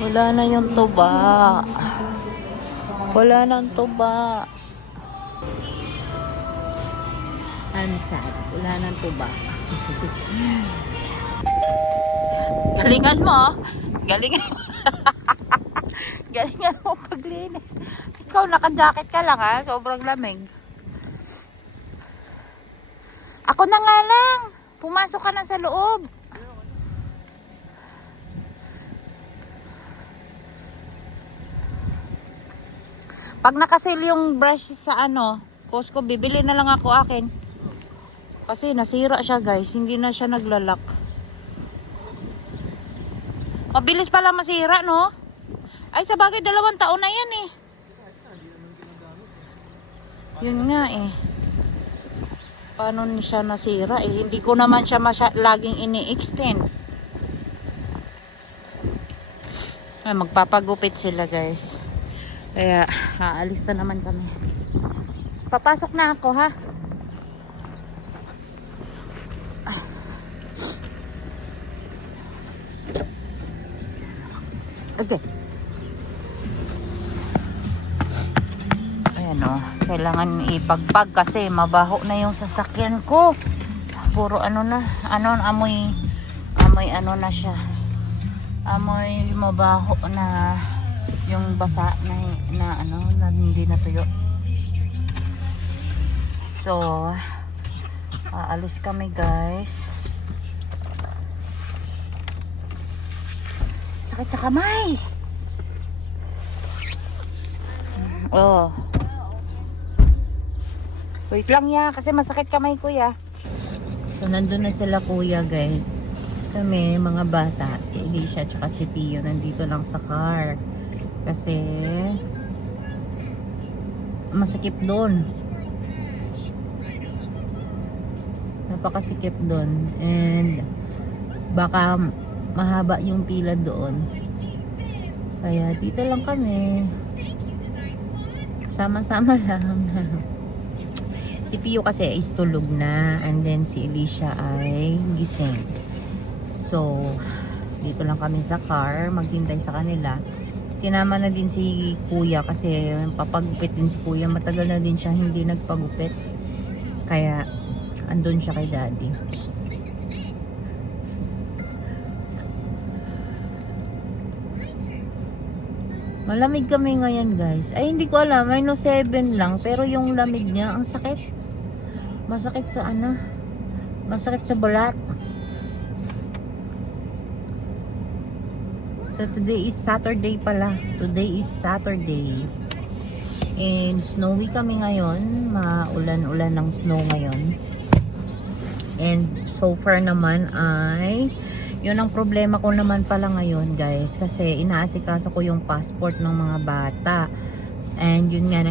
Wala na yung tuba. Wala nang tuba. I'm sad. Wala nang tuba. Galingan mo. Galingan mo. Galingan mo paglinis. Ikaw naka-jacket ka lang ha. Sobrang lamig. Ako na nga lang. Pumasok ka na sa loob. Pag nakasil yung brush sa Costco, bibili na lang ako akin. Kasi nasira siya guys. Hindi na siya naglalak. Mabilis pala masira, no? Ay, sa bagay 2 taon na yan eh. Yun nga eh. Paano siya nasira eh? Hindi ko naman siya laging ini-extend. Ay, magpapagupit sila guys. Kaya, aalis na naman kami. Papasok na ako ha. Okay. Ayan o. Kailangan ipagpag kasi mabaho na yung sasakyan ko. Puro amoy na siya. Amoy mabaho na yung basa na hindi natuyo. So, aalis kami guys. Sakit sa kamay. Oh. Wait lang ya, kasi masakit kamay ko ya. So, nandun na sila kuya guys. Kami, mga bata, si Alicia at si Pio, nandito lang sa car. Kasi, masikip doon. Napakasikip doon. And, baka mahaba yung pila doon. Kaya, dito lang kami. Sama-sama lang. Si Pio kasi is tulog na, and then si Alicia ay gising. So, dito lang kami sa car, maghintay sa kanila. Sinama na din si Kuya kasi papagupit din si Kuya. Matagal na din siya hindi nagpagupit. Kaya, andun siya kay Daddy. Malamig kami ngayon guys. Ay, hindi ko alam, -7 lang. Pero yung lamig niya, ang sakit. Masakit sa masakit sa balat. So today is Saturday pala. Today is Saturday. And snowy kami ngayon. Maulan-ulan ng snow ngayon. And so far naman ay yun ang problema ko naman pala ngayon guys. Kasi inaasikaso ko yung passport ng mga bata. And yun nga,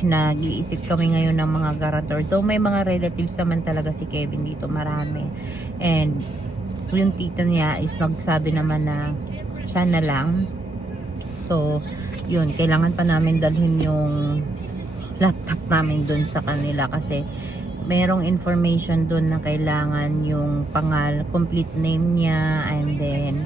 nag-iisip kami ngayon ng mga guarantor. Though may mga relatives naman talaga si Kevin dito, marami. And yung tita niya is nagsabi naman na siya na lang. So, yun, kailangan pa namin dalhin yung laptop namin dun sa kanila kasi merong information dun na kailangan yung complete name niya, and then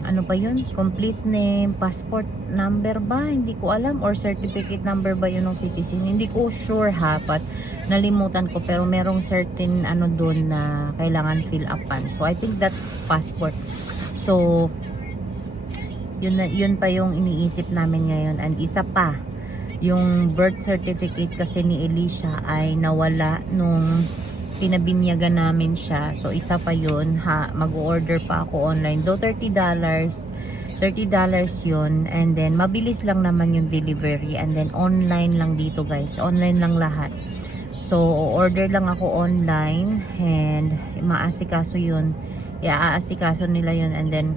ano pa yun? Complete name, passport number ba? Hindi ko alam. Or certificate number ba yun ng citizen? Hindi ko sure ha, but nalimutan ko. Pero merong certain doon na kailangan fill upan. So, I think that's passport. So, yun pa yung iniisip namin ngayon. And isa pa, yung birth certificate kasi ni Alicia ay nawala nung pinabinyagan namin siya. So, isa pa yun. Mag-order pa ako online. Though $30 yun. And then, mabilis lang naman yung delivery. And then, online lang dito guys. Online lang lahat. So, order lang ako online. And, maasikaso yun. Iaasikaso nila yun. And then,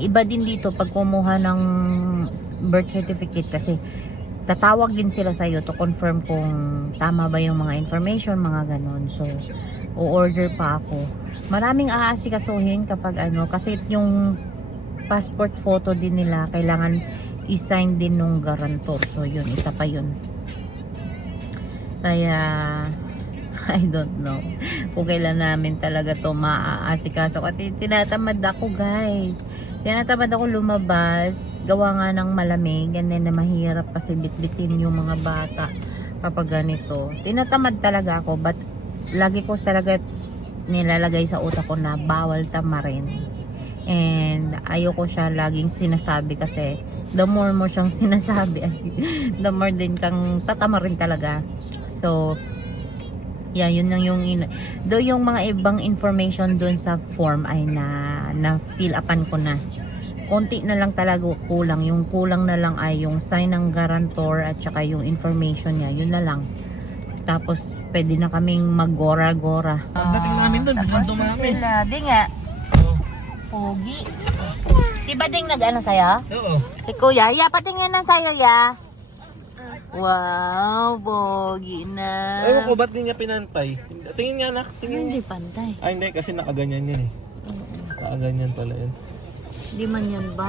iba din dito pag kumuha ng birth certificate kasi tatawag din sila sa iyo to confirm kung tama ba yung mga information, mga ganun. So, o-order pa ako. Maraming aasikasuhin kapag kasi yung passport photo din nila, kailangan i-sign din nung guarantor. So, yun, isa pa yun. Kaya, I don't know kung kailan namin talaga to maaasikaso. Kasi tinatamad ako guys. Tinatamad ako lumabas. Gawa nga ng malamig. And then na mahirap kasi bitbitin yung mga bata kapag ganito. Tinatamad talaga ako. But lagi ko talaga nilalagay sa utak ko na bawal tamarin. And ayoko siya laging sinasabi kasi the more mo siyang sinasabi, the more din kang tatamarin talaga. So, yeah, yun lang yung do yung mga ibang information dun sa form ay na fill upan ko na. Konti na lang talaga kulang. Yung kulang na lang ay yung sign ng guarantor at saka yung information niya. Yun na lang. Tapos, pwede na kaming mag-gora-gora. Pagdating namin doon, biglang dumami. Di nga. Pogi. Di ba ding nag-ano sa'yo? Oo. Si Kuya, ya, patingin na sa'yo, ya. Wow, pogi na. Ewan ko, ba't di niya pinantay? Tingin nga nak, tingin Hindi niya. pantay. Ay hindi, kasi nakaganyan yan eh. Nakaganyan pala yun. Hindi man yan ba?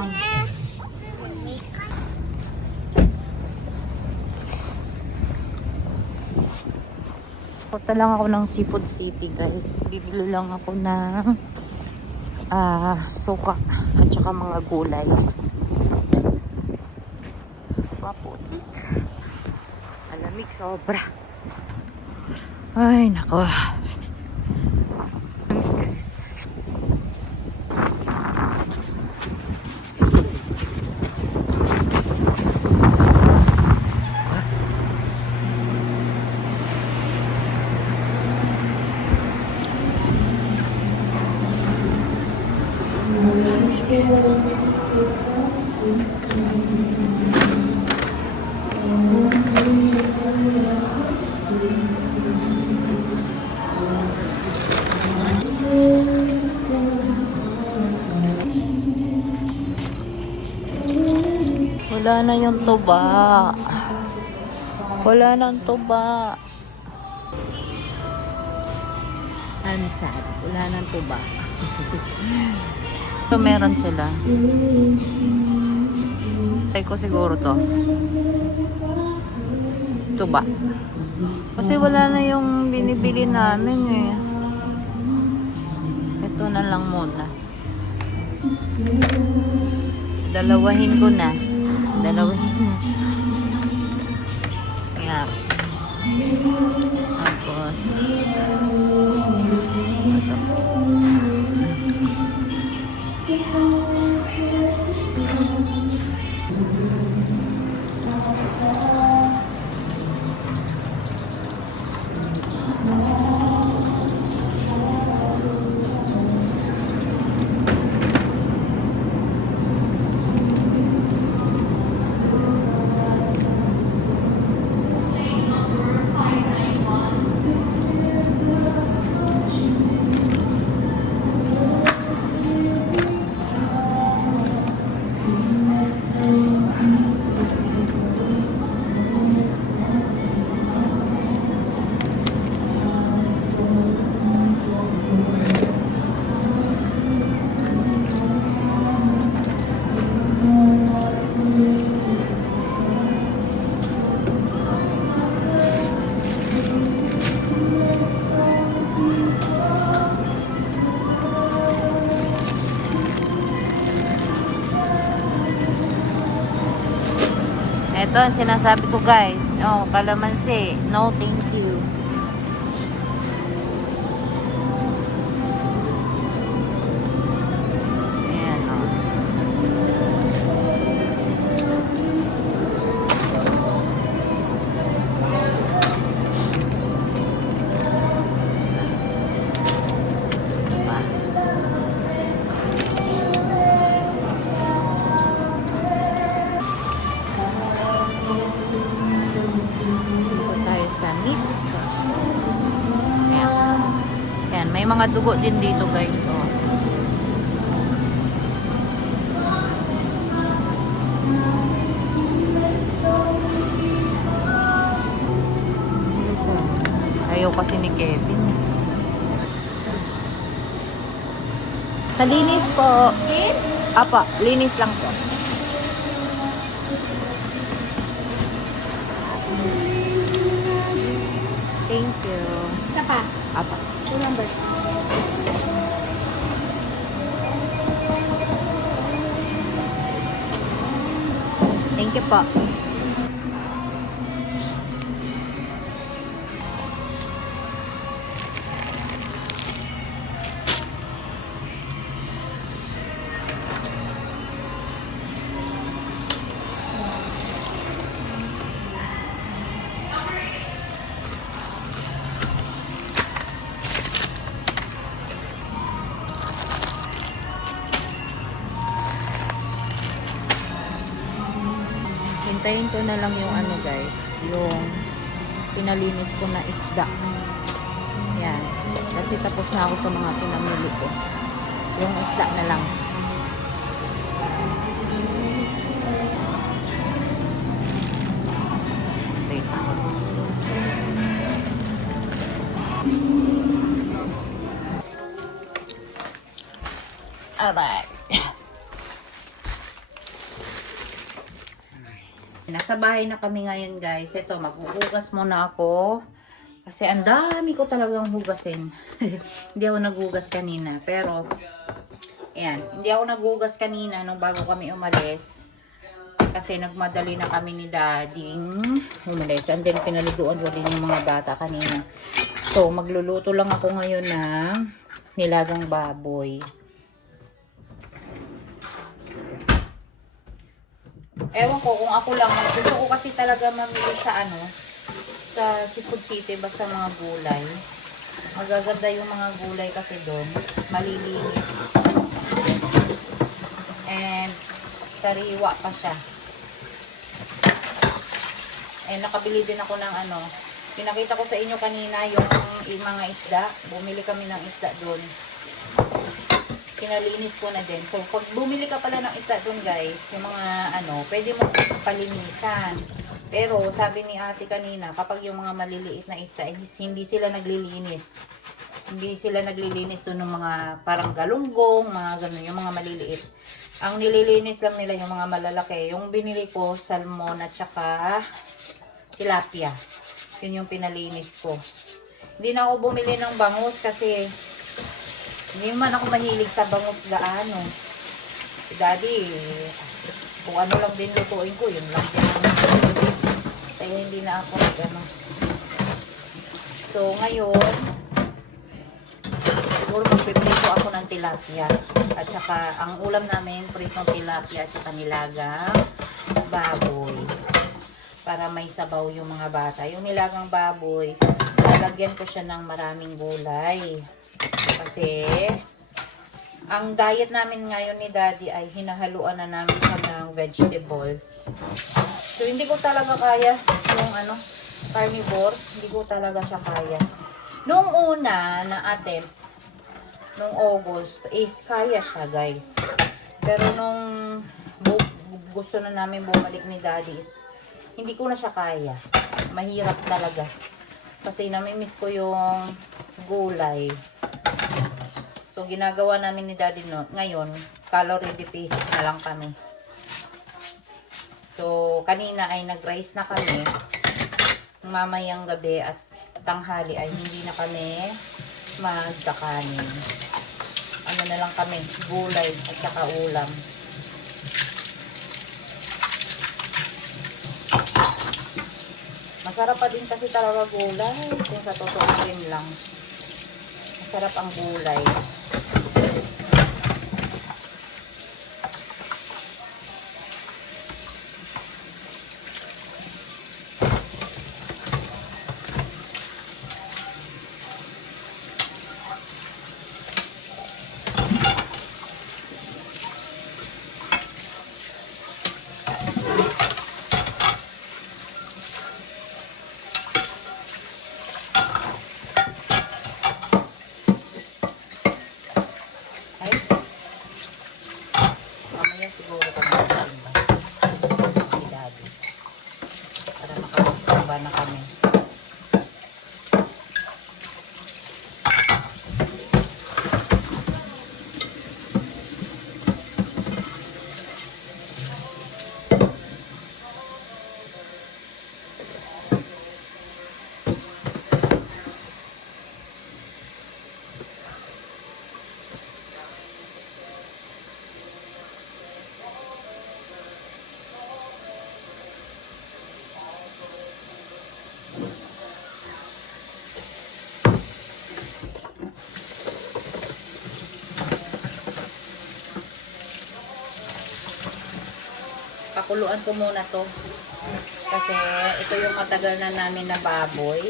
Punta lang ako ng Seafood City guys. Bibili lang ako ng suka at saka mga gulay. Maputik. Malamig sobra. Ay nako. Guys. Wala na yung tuba. Wala nang tuba. I'm sad. Wala nang tuba. So, meron sila. Try ko siguro to. Tuba. Kasi wala na yung binibili namin eh. Ito na lang muna. Dalawahin ko na. Dalawahin. Yan. Tapos ito. Ito ang sinasabi ko guys. Oh, kalamansi. No, thank you. Ayan o. Diba? Ayan, may mga dugo din dito guys. Oh. Ayaw kasi ni Kevin. Nalinis po. Apa, linis lang po. Thank you. Isa pa? Apa. Two numbers. Thank you po. Hintayin ko na lang yung ano guys, yung pinalinis ko na isda. Yan. Kasi tapos na ako sa mga pinamili ko. Yung isda na lang. Wait ako. Alright. Nasa bahay na kami ngayon guys. Ito, maghuhugas muna ako. Kasi ang dami ko talagang hugasin. Hindi ako naghugas kanina. Pero, ayan. Hindi ako naghugas kanina nung bago kami umalis. Kasi nagmadali na kami ni Daddy umalis. And then, pinaliguan ko din yung mga bata kanina. So, magluluto lang ako ngayon ng nilagang baboy. Ewan ko kung ako lang. Gusto ko kasi talaga mamili sa sa Seafood City basta mga gulay. Magaganda yung mga gulay kasi doon. Malilinis. And sariwa pa siya. And nakabili din ako ng pinakita ko sa inyo kanina yung mga isda. Bumili kami ng isda doon. Kinalinis ko na din. So, pag bumili ka pala ng isda doon guys, yung mga pwede mo palinisan. Pero, sabi ni ate kanina, kapag yung mga maliliit na isda, hindi sila naglilinis. Hindi sila naglilinis doon ng mga parang galunggong, mga ganun, yung mga maliliit. Ang nililinis lang nila yung mga malalaki. Yung binili ko, salmon at saka tilapia. Yun yung pinalinis ko. Hindi na ako bumili ng bangus kasi hindi man ako mahilig sa bangus gaano. Si Daddy, kung ano lang din lutuin ko, yun lang din ang kaya hindi na ako So, ngayon, siguro magpiprito ako ng tilapia. At saka, ang ulam namin, pritong tilapia at saka nilagang baboy. Para may sabaw yung mga bata. Yung nilagang baboy, lalagyan ko siya ng maraming gulay. Kasi, ang diet namin ngayon ni Daddy ay hinahaluan na namin siya ng vegetables. So, hindi ko talaga kaya yung carnivore. Hindi ko talaga siya kaya. Nung una na attempt, nung August, is kaya siya guys. Pero nung gusto na namin bumalik ni Daddy is, hindi ko na siya kaya. Mahirap talaga. Kasi namimiss ko yung gulay. So, ginagawa namin ni Daddy ngayon, calorie deficit na lang kami. So, kanina ay nag-rice na kami. Mamayang gabi at tanghali ay hindi na kami magkakanin. Ano na lang kami, gulay at saka ulam. Masarap pa din kasi talaga gulay. Kung sa totoo rin lang. Masarap ang gulay. Siguro kami magsimba si Daddy para makapagsimba na kami. papakuluan ko muna to. Kasi ito yung matagal na namin na baboy.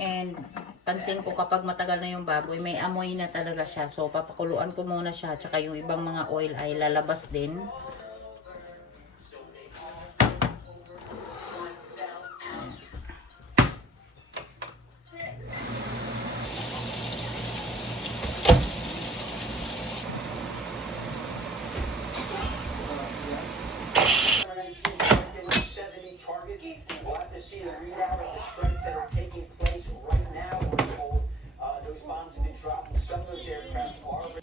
And pansin ko kapag matagal na yung baboy, may amoy na talaga siya. So papakuluan ko muna siya. Tsaka yung ibang mga oil ay lalabas din. We'll have to see the readout of the strikes that are taking place right now. We're told those bombs have been dropped. Some of those aircraft are.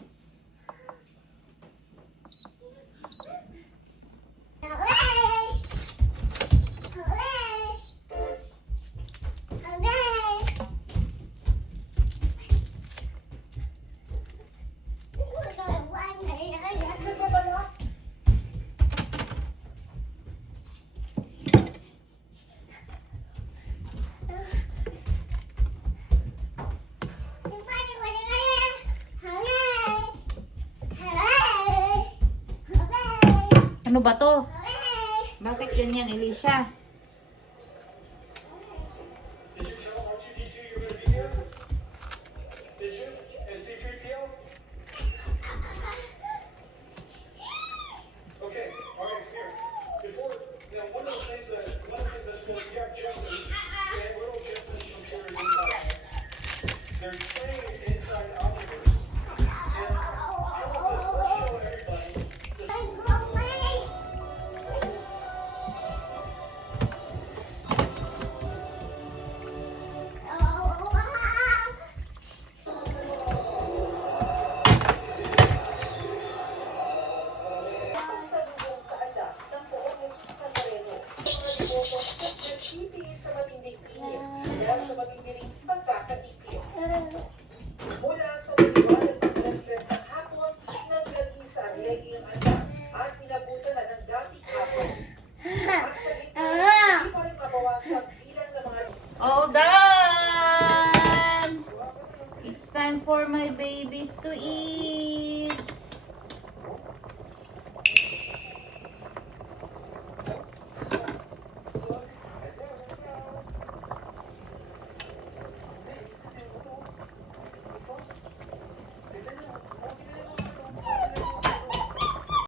Ano ba to? Bakit ganyan, Elisha?